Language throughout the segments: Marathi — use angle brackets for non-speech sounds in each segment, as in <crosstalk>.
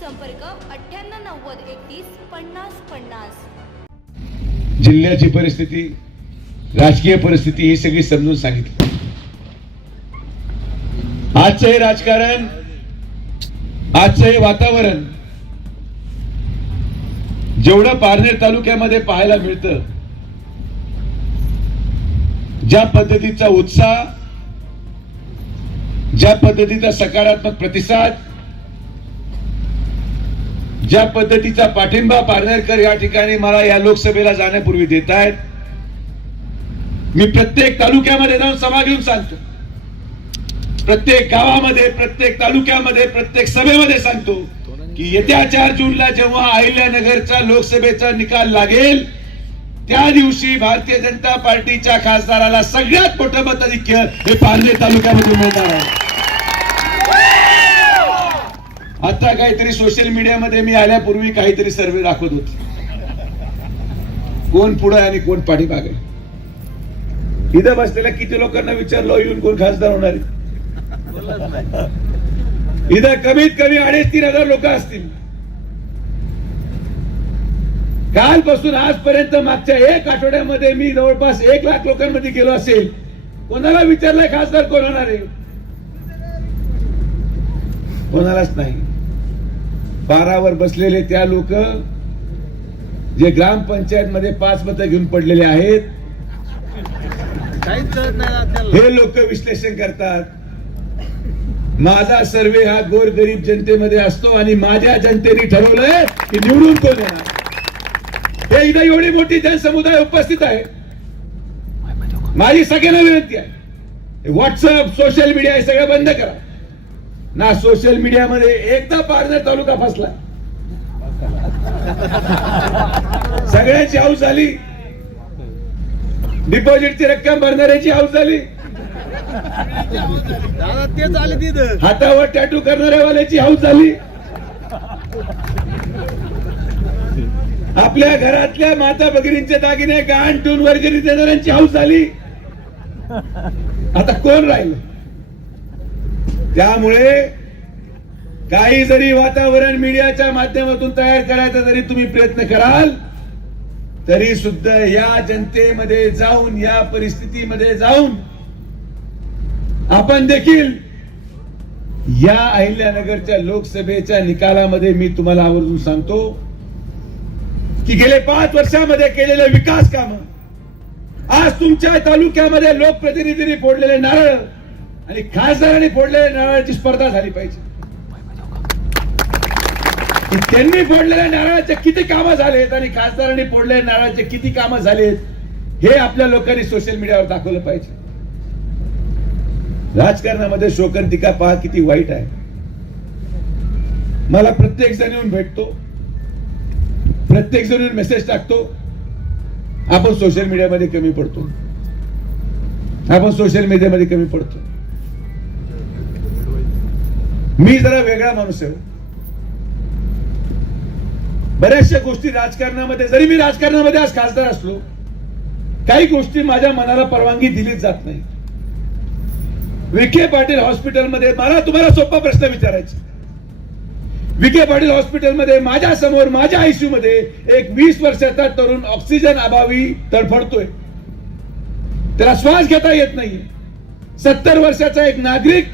संपर्क अठ्ठ्याण्णव नव्वद एकतीस पन्नास पन्नास. जिल्ह्याची परिस्थिती राजकीय परिस्थिती ही सगळी समजून सांगितली. आजचं हे राजकारण आजचं हे वातावरण जेवढं पारनेर तालुक्यामध्ये पाहायला मिळतं ज्या पद्धतीचा उत्साह ज्या पद्धतीचा सकारात्मक प्रतिसाद ज्या पद्धतीचा पाठिंबा पारनेरकर या ठिकाणी मला या लोकसभेला जाण्यापूर्वी देत आहेत मी प्रत्येक तालुक्यामध्ये जाऊन सभा घेऊन सांगतो. प्रत्येक गावामध्ये प्रत्येक तालुक्यामध्ये प्रत्येक सभेमध्ये सांगतो की येत्या चार जूनला जेव्हा अहिल्यानगरचा लोकसभेचा निकाल लागेल त्या दिवशी भारतीय जनता पार्टीच्या खासदाराला सगळ्यात मोठं मताधिक्य हे पारनेर तालुक्यामध्ये मिळणार आहे. आता काहीतरी सोशल मीडियामध्ये मी आल्यापूर्वी काहीतरी सर्वे दाखवत होते. कोण पुढे आणि कोण पाठीमागे? इथं बसलेल्या किती लोकांना विचारलं येऊन कोण खासदार होणार आहे? इथं कमीत कमी अडीच तीन हजार लोक असतील. कालपासून आजपर्यंत मागच्या एक आठवड्यामध्ये मी जवळपास एक लाख लोकांमध्ये गेलो असेल. कोणाला विचारलंय खासदार कोण होणार आहे? कोणालाच नाही. बारावर बसलेले त्या लोक जे ग्रामपंचायत मध्ये पाच मतं घेऊन पडलेले आहेत. हे लोक विश्लेषण करतात. माझा सर्वे हा गोरगरीब जनतेमध्ये असतो आणि माझ्या जनतेने ठरवलंय की निवडून कोण येणार. हे इथं एवढी मोठी जनसमुदाय उपस्थित आहे. माझी सगळ्यांना विनंती आहे. व्हॉट्सअप सोशल मीडिया हे सगळं बंद करा. ना सोशल मीडियामध्ये एकदा पारनेर तालुका फसला. सगळ्यांची हाऊस झाली. डिपॉझिटची रक्कम भरणाऱ्याची हाऊस झाली. तेच आले तिथं. हातावर टॅटू करणाऱ्या वाल्याची हाऊस झाली. आपल्या घरातल्या माता भगिनींचे दागिने गहाण ठेवून वर्गणी देणाऱ्यांची हाऊस झाली. आता कोण राहिलं? त्यामुळे काही जरी वातावरण मीडियाच्या माध्यमातून तयार करायचा जरी तुम्ही प्रयत्न कराल तरी सुद्धा या जनतेमध्ये जाऊन या परिस्थितीमध्ये जाऊन आपण देखील या अहिल्यानगरच्या लोकसभेच्या निकालामध्ये मी तुम्हाला आवर्जून सांगतो की गेले पाच वर्षामध्ये केलेले विकास काम आज तुमच्या तालुक्यामध्ये लोकप्रतिनिधींनी फोडलेले नारळ आणि खासदारांनी फोडलेल्या नारळाची स्पर्धा झाली पाहिजे. त्यांनी फोडलेल्या नारळाचे किती कामं झालेत आणि खासदारांनी फोडलेल्या नारळाचे किती कामं झालेत हे आपल्या लोकांनी सोशल मीडियावर दाखवलं पाहिजे. राजकारणामध्ये शोकंतिका पहा किती वाईट आहे. मला प्रत्येक जण येऊन भेटतो प्रत्येक जण येऊन मेसेज टाकतो आपण सोशल मीडियामध्ये कमी पडतो. आपण सोशल मीडियामध्ये कमी पडतो. मी जरा वेगळा माणूस आहे. बऱ्याचशा गोष्टी राजकारणामध्ये जरी मी राजकारणामध्ये आज खासदार असलो काही गोष्टी माझ्या मनाला परवानगी दिलीच जात नाही. विखे पाटील हॉस्पिटलमध्ये मला तुम्हाला सोपा प्रश्न विचारायचा विखे पाटील हॉस्पिटलमध्ये माझ्यासमोर माझ्या आयसीयू मध्ये एक वीस वर्षाचा तरुण ऑक्सिजन अभावी तडफडतोय. त्याला श्वास घेता येत नाही सत्तर वर्षाचा एक नागरिक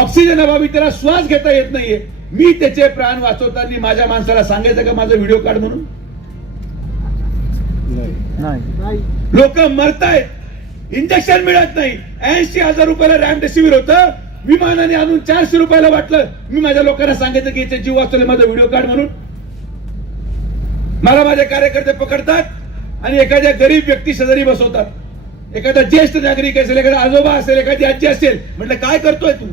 ऑक्सिजन अभावी त्याला श्वास घेता येत नाहीये. मी त्याचे प्राण वाचवताना माझ्या माणसाला सांगायचं का माझा व्हिडिओ काढ म्हणून? नाही. लोक मरतायत. इंजेक्शन मिळत नाही. ऐंशी हजार रुपयाला रॅमडेसिवीर होतं. विमानाने आणून चारशे रुपयाला वाटलं. मी माझ्या लोकांना सांगायचं की याचे जीव वाचवले माझा व्हिडिओ काढ म्हणून. मला माझे कार्यकर्ते पकडतात आणि एखाद्या गरीब व्यक्ती शेजारी बसवतात. एखादा ज्येष्ठ नागरिक असेल एखादा आजोबा असेल एखादी आजी असेल म्हटलं काय करतोय तू?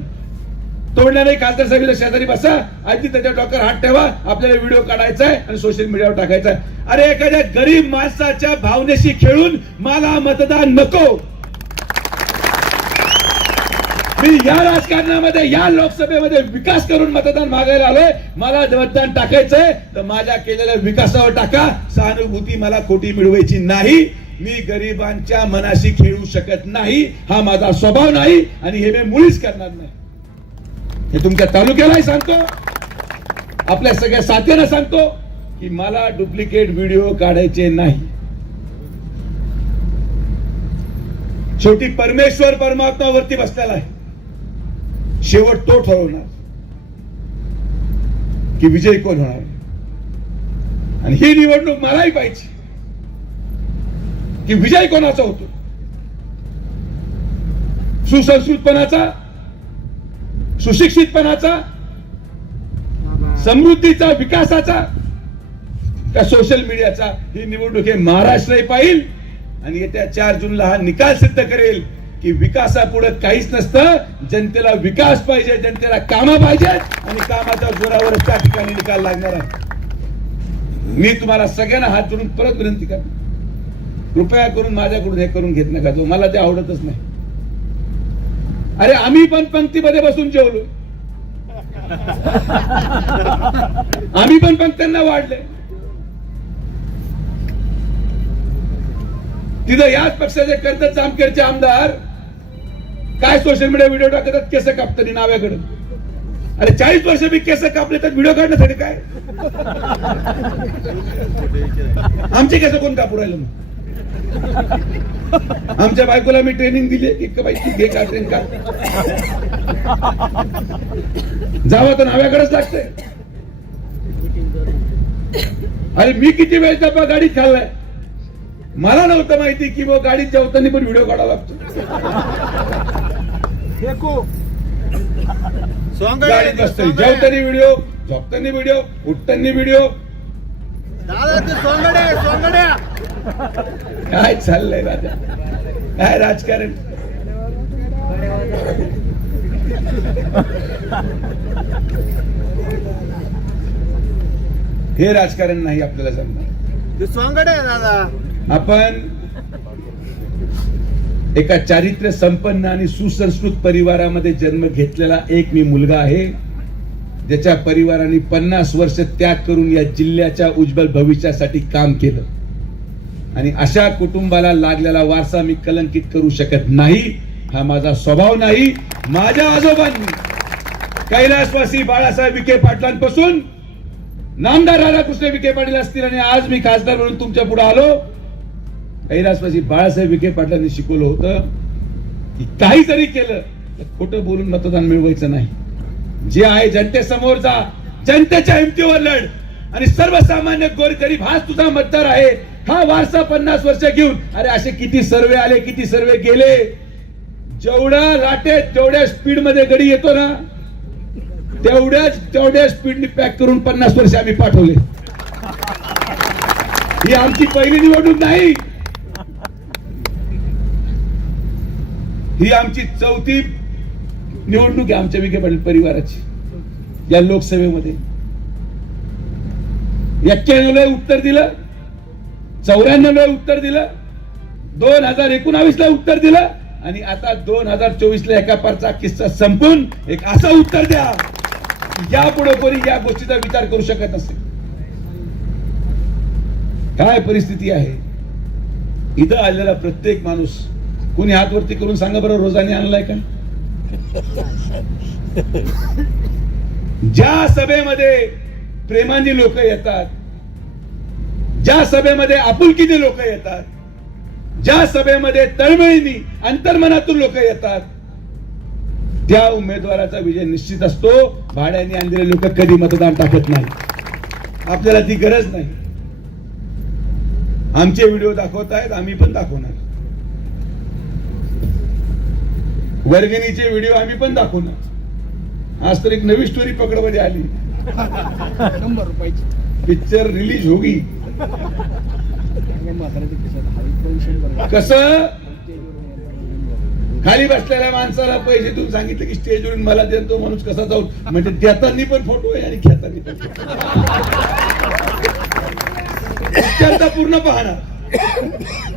तोडल्या नाही खासदार सगळे शेजारी बसा. आधी त्याच्या डॉक्टर हात ठेवा. आपल्याला व्हिडिओ काढायचा आहे आणि सोशल मीडियावर टाकायचा आहे. अरे एखाद्या गरीब माणसाच्या भावनेशी खेळून मला मतदान नको. मी या राजकारणामध्ये या लोकसभेमध्ये विकास करून मतदान मागायला आलोय. मला मतदान टाकायचंय तर माझ्या केलेल्या विकासावर टाका. सहानुभूती मला खोटी मिळवायची नाही. मी गरिबांच्या मनाशी खेळू शकत नाही. हा माझा स्वभाव नाही आणि हे मी मुळीच करणार नाही. हे तुमच्या तालुक्यालाही सांगतो. आपल्या सगळ्या साथ्यांना सांगतो की मला डुप्लिकेट व्हिडिओ काढायचे नाही. शेवटी परमेश्वर परमात्मा वरती बसलेला आहे. शेवट तो ठरवणार की विजय कोण होणार आणि ही निवडणूक मलाही पाहिजे की विजय कोणाचा होतो. सुसंस्कृतपणाचा सुशिक्षितपणाचा समृद्धीचा विकासाचा त्या सोशल मीडियाचा ही निवडणूक हे महाराष्ट्रही पाहिल आणि येत्या चार जूनला हा निकाल सिद्ध करेल की विकासापुढे काहीच नसतं. जनतेला विकास पाहिजे जनतेला कामं पाहिजेत आणि कामाच्या जोरावर त्या ठिकाणी निकाल लागणार आहे. मी तुम्हाला सगळ्यांना हात जोडून परत विनंती करतो. कृपया करून माझ्याकडून हे करून घेत नका. जो मला ते आवडतच नाही. अरे आम्ही पण पंक्तीमध्ये बसून जेवलो. आम्ही पण पंक्त्यांना वाढले. तिथं याच पक्षाचे कर्जत जामखेडचे आमदार काय सोशल मीडिया व्हिडिओ टाकतात केस कापतात नाव्याकडे. अरे चाळीस वर्ष मी केस कापले तर व्हिडिओ काढण्यासाठी काय? आमचे केस कोण कापू राहिलं मग? आमच्या बायकोला मी ट्रेनिंग दिली की बाई घे का ट्रेन का? जावं तर नाव्याकडेच लागतंय. अरे मी किती वेळ डब्बा गाडीत खाल्लाय मला नव्हतं माहिती की मग गाडीत जेवताना पण व्हिडिओ काढावा लागतो. गाडीत बसतोय जेवताना व्हिडिओ झोपताना व्हिडिओ उठताना व्हिडिओ दादा ते सोंगड्या सोंगड्या काय चाललंय राजा? काय राजकारण? हे राजकारण नाही आपल्याला जमणार. सोंगड्या दादा. आपण एका चारित्र्य संपन्न आणि सुसंस्कृत परिवारामध्ये जन्म घेतलेला एक मी मुलगा आहे. ज्याच्या परिवाराने पन्नास वर्ष त्याग करून या जिल्ह्याच्या उज्ज्वल भविष्यासाठी काम केलं. आणि अशा कुटुंबाला लागलेला वारसा मी कलंकित करू शकत नाही. हा माझा स्वभाव नाही. माझ्या आजोबांनी कैलासवासी बाळासाहेब विखे पाटलांपासून नामदार राधाकृष्ण विखे पाटील असतील आणि आज मी खासदार म्हणून तुमच्यापुढे आलो. कैलासवासी बाळासाहेब विखे पाटलांनी शिकवलं होतं की काही जरी केलं तर खोटं बोलून मतदान मिळवायचं नाही. जे आहे जनतेसमोर जा जनतेच्या हिमतीवर लढ. आणि सर्वसामान्य गोरगरीब हाच तुझा मतदार आहे. हा वारसा पन्नास वर्ष घेऊन अरे असे किती सर्वे आले किती सर्वे गेले? जेवढ्या लाटेत तेवढ्या स्पीडमध्ये गडी येतो ना तेवढ्याच तेवढ्या स्पीडने पॅक करून पन्नास वर्ष आम्ही पाठवले. ही आमची पहिली निवडणूक नाही. ही आमची चौथी निवडणूक आहे आमच्या विखे पाटील परिवाराची या लोकसभेमध्ये. एक्क्याण्णव उत्तर दिलं. चौऱ्याण्णव उत्तर दिलं दोन हजार एकोणावीस ला उत्तर दिलं आणि आता दोन हजार चोवीस ला एका पारचा किस्सा संपून एक असं उत्तर द्या की यापुढे कोणी या गोष्टीचा विचार करू शकत नसेल. काय परिस्थिती आहे? इथं आलेला प्रत्येक माणूस कोणी हात वरती करून सांगा बरं रोजाने आणलाय का? ज्या सभेमध्ये प्रेमाने लोक येतात ज्या सभेमध्ये आपुलकीने लोक येतात ज्या सभेमध्ये तळमळीनी अंतर्मनातून लोक येतात त्या उमेदवाराचा विजय निश्चित असतो. भाड्याने आणलेले लोक कधी मतदान टाकत नाही आपल्याला ती गरज नाही. आमचे व्हिडिओ दाखवत आहेत आम्ही पण दाखवणार. वर्गणीचे व्हिडिओ आम्ही पण दाखवणार. आज तर एक नवी स्टोरी पकडमध्ये आली. <laughs> शंभर रुपयाची. पिक्चर रिलीज होगी. कस? खाली बसलेल्या माणसाला पैसे देऊन सांगितले की स्टेजवरून मला दे तो माणूस कसा जाऊन म्हणजे देतानी पण फोटो आहे आणि खेतानी पण पूर्ण पाहणार.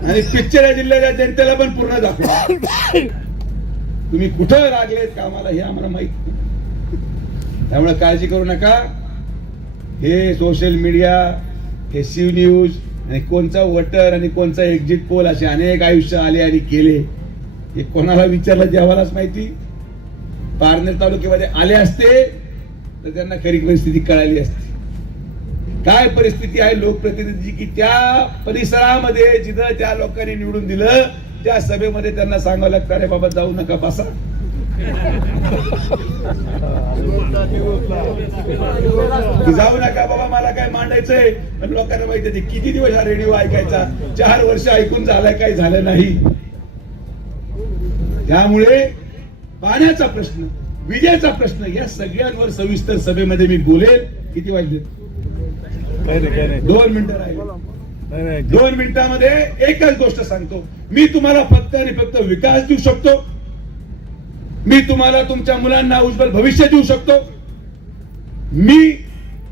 आणि पिक्चर या जिल्ह्याच्या जनतेला पण पूर्ण दाखवा. तुम्ही कुठं लागलेत कामाला हे आम्हाला माहीत नाही. त्यामुळे काळजी करू नका. हे सोशल मीडिया फेसिव्ह न्यूज आणि कोणचा वटर आणि कोणचा एक्झिट पोल असे अनेक आयुष्य आले आणि केले हे कोणाला विचारलं जेव्हालाच माहिती? पारनेर तालुक्यामध्ये आले असते तर त्यांना खरी परिस्थिती कळाली असती. काय परिस्थिती आहे? लोकप्रतिनिधीची की त्या परिसरामध्ये जिथं त्या लोकांनी निवडून दिलं त्या सभेमध्ये त्यांना सांगावं लागतं अरे बाबा जाऊ नका बसा. जाऊ नका बाबा मला काय मांडायचंय? पण लोकांना माहिती आहे किती दिवस हा रेडिओ ऐकायचा? चार वर्ष ऐकून झालंय काय झालं नाही. त्यामुळे पाण्याचा प्रश्न विजेचा प्रश्न या सगळ्यांवर सविस्तर सभेमध्ये मी बोलेल. किती वाजले? दोन मिनिटं राहिले. दोन मिनिटांमध्ये एकच गोष्ट सांगतो. मी तुम्हाला फक्त आणि फक्त विकास देऊ शकतो. मी तुम्हाला तुमच्या मुलांना उज्ज्वल भविष्य देऊ शकतो. मी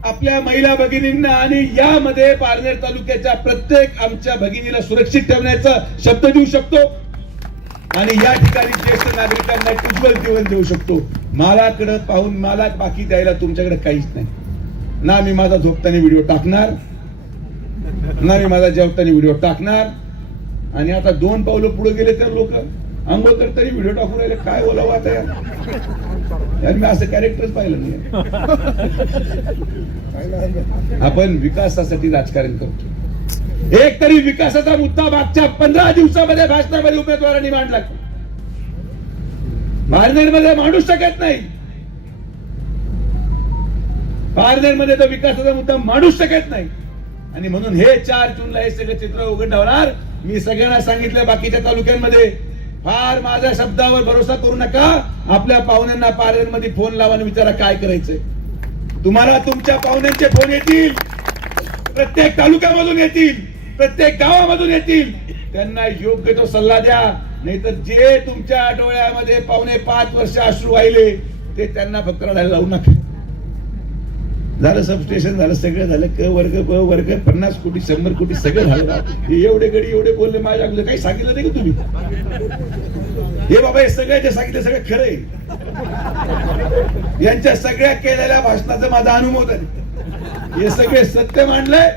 आपल्या महिला भगिनींना आणि यामध्ये पारनेर तालुक्याच्या प्रत्येक आमच्या भगिनीला सुरक्षित ठेवण्याचा शब्द देऊ शकतो. आणि या ठिकाणी ज्येष्ठ नागरिकांना उज्ज्वल जीवन देऊ शकतो. मालाकडे पाहून मला बाकी द्यायला तुमच्याकडे काहीच नाही. ना मी माझा झोपताना व्हिडिओ टाकणार ना मी माझा जेवताना व्हिडिओ टाकणार. आणि आता दोन पावलं पुढे गेले तर लोक? आंघोळ करताना व्हिडिओ टाकून राहिले. काय बोलावं आता यार? यार मी असं कॅरेक्टरच पाहिलं नाही आपण विकासासाठी राजकारण करतो. एक तरी विकासाचा मुद्दा मागच्या पंधरा दिवसामध्ये भाषणामध्ये उमेदवारांनी मांडला. मध्ये मांडूच शकत नाही. मध्ये तो विकासाचा मुद्दा मांडूच शकत नाही. आणि म्हणून हे चार जूनला हे सगळं चित्र उघडवणार मी सगळ्यांना सांगितलं बाकीच्या तालुक्यांमध्ये. फार माझ्या शब्दावर भरोसा करू नका. आपल्या पाहुण्यांना पार्लरमध्ये फोन लावा आणि विचारा काय करायचंय. तुम्हाला तुमच्या पाहुण्यांचे फोन येतील. प्रत्येक तालुक्यामधून येतील. प्रत्येक गावामधून येतील. त्यांना योग्य तो सल्ला द्या. नाहीतर जे तुमच्या डोळ्यामध्ये पावणे पाच वर्ष अश्रू वाहिले ते त्यांना फक्त रडायला लावू नका. झालं सबस्टेशन झालं सगळं झालं क वर्ग ब वर्ग पन्नास कोटी शंभर कोटी सगळं झालं. एवढे गडी एवढे बोलले माझ्या काही सांगितलं नाही का तुम्ही? हे बाबा हे सगळं जे सांगितलं सगळं खरं आहे. यांच्या सगळ्या केलेल्या भाषणाचा माझा अनुभव आहे. हे सगळे सत्य मांडलंय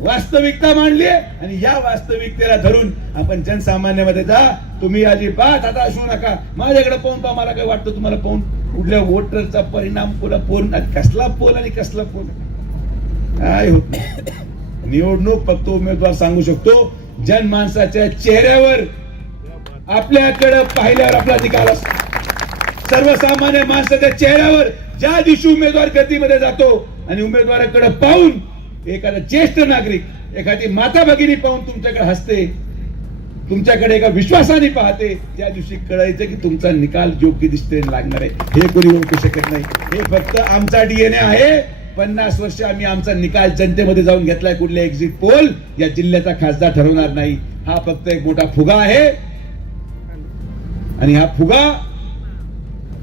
वास्तविकता मांडली आणि या वास्तविकतेला धरून आपण जनसामान्यामध्ये जा. तुम्ही अजिबात आता असू नका. माझ्याकडे पाहून पहा मला काय वाटतं तुम्हाला पाहून? कुठल्या वोटरचा परिणाम कुठला पोल कसला पोल आणि कसला पोल? काय होत निवडणूक फक्त उमेदवार सांगू शकतो जनमानसाच्या चेहऱ्यावर आपल्याकडे पाहिल्यावर आपला निकाल असतो. सर्वसामान्य माणसाच्या चेहऱ्यावर ज्या दिवशी उमेदवार गतीमध्ये जातो आणि उमेदवाराकडे पाहून एखादा ज्येष्ठ नागरिक एखादी माता भगिनी पाहून तुमच्याकडे हसते तुमच्याकडे एका विश्वासाने पाहते त्या दिवशी कळायचं की तुमचा निकाल योग्य दिसते लागणार आहे. हे कोणी ओळखू शकत नाही. हे फक्त आमचा डीएनए आहे. पन्नास वर्ष आम्ही आमचा निकाल जनतेमध्ये जाऊन घेतलाय. कुठले एक्झिट पोल या जिल्ह्याचा खासदार ठरवणार नाही. हा फक्त एक मोठा फुगा आहे. आणि हा फुगा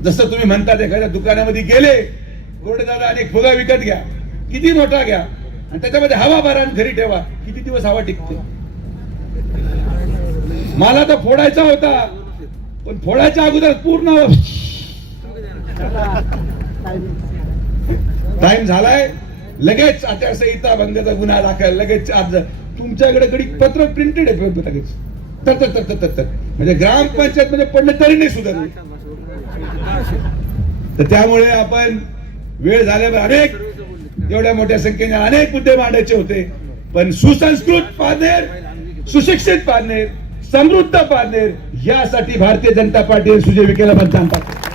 जसं तुम्ही म्हणतात एखाद्या दुकानामध्ये गेले गोडे दादा आणि एक फुगा विकत घ्या. किती मोठा घ्या. आणि त्याच्यामध्ये हवा भरा आणि घरी ठेवा. किती दिवस हवा टिकते? मला तर फोडायचा होता. पण फोडायच्या अगोदर पूर्ण हो- टाइम झालाय. लगेच आचारसंहिता भंगाचा गुन्हा दाखल. लगेच आज तुमच्याकडे कधी पत्र प्रिंटेड आहे लगेच. तर तर तर तर तर. म्हणजे ग्रामपंचायत मध्ये पडलं तरी नाही. सुधारले तर त्यामुळे आपण वेळ झाल्यावर अनेक एवढ्या मोठ्या संख्येने अनेक मुद्दे मांडायचे होते. पण सुसंस्कृत पारनेर सुशिक्षित पारनेर समृद्ध पारनेर यासाठी भारतीय जनता पार्टी सुजय विखेला मतदान टाकतो